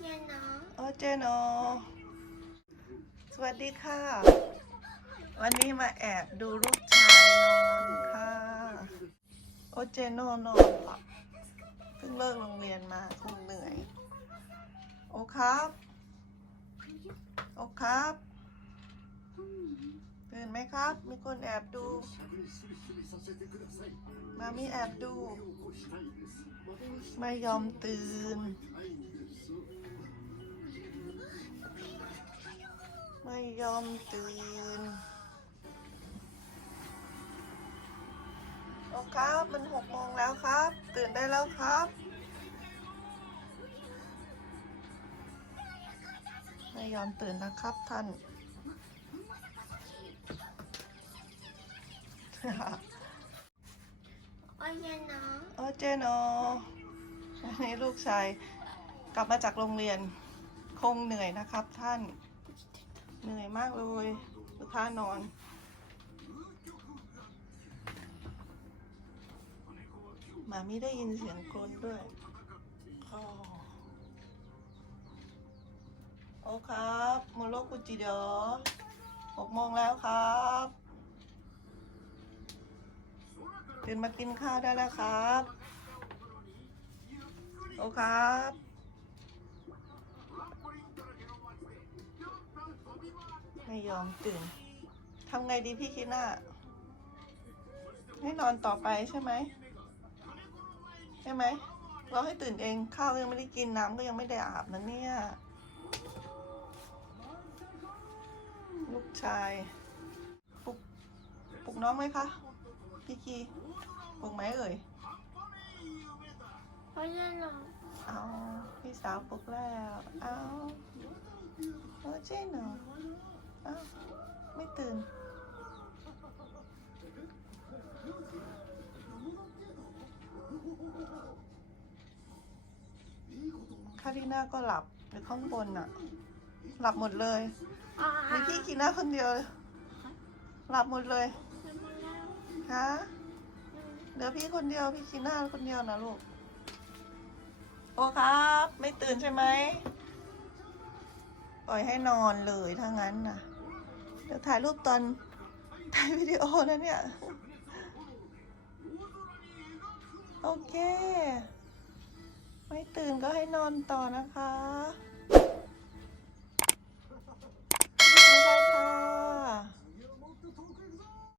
เย็นน้องโอเจโนสวัสดีค่ะ วันนี้มาแอบดูลูกชายนอนค่ะ โอเจโนนอนหลับเพิ่งเลิกโรงเรียนมาคงเหนื่อย โอครับ โอครับตื่นไหมครับ มีคนแอบดู มามีแอบดู ไม่ยอมตื่น ยอมตื่น โอครับ มันหกโมงแล้วครับ ตื่นได้แล้วครับ ไม่ยอมตื่นนะครับท่าน โอ้ยเย็นน้องโอเจโนวันนี้ลูกชายกลับมาจากโรงเรียนคงเหนื่อยนะครับท่าน เหนื่อยมากเลยดูท่านอนหมามีได้ยินเสียงกรนด้วยอ๋อโอครับโมโรกุจิเดอหกโมงแล้วครับตื่นมากินข้าวได้แล้วครับ โอครับ ไม่ยอมตื่นทำไงดีพี่คิดน่าให้นอนต่อไปใช่ไหมใช่ไหมเราให้ตื่นเองข้าวยังไม่ได้กินน้ำก็ยังไม่ได้อาบนะเนี่ย ลูกชายปลุกปลุกน้องไหมคะพี่คีปลุกไหมเอ่ยโอ้ยเย็นน้องเอาพี่สาวปลุกแล้วเอาเออเจ๊หน อเอาไม่ตื่น คาริน่าก็หลับอยู่ข้างบนน่ะ หลับหมดเลยมีพี่กีน่าคนเดียว หลับหมดเลยเย็นหมดแล้วพี่คนเดียวพี่กีน่าคนเดียวนะลูก โอ้ครับ ไม่ตื่นใช่ไหมปล่อยให้นอนเลยถ้างั้นน่ะ ดี๋ยวถ่ายรูปตอนถ่ายวิดีโอนะเนี่ย โอเค ไม่ตื่นก็ให้นอนต่อนะคะ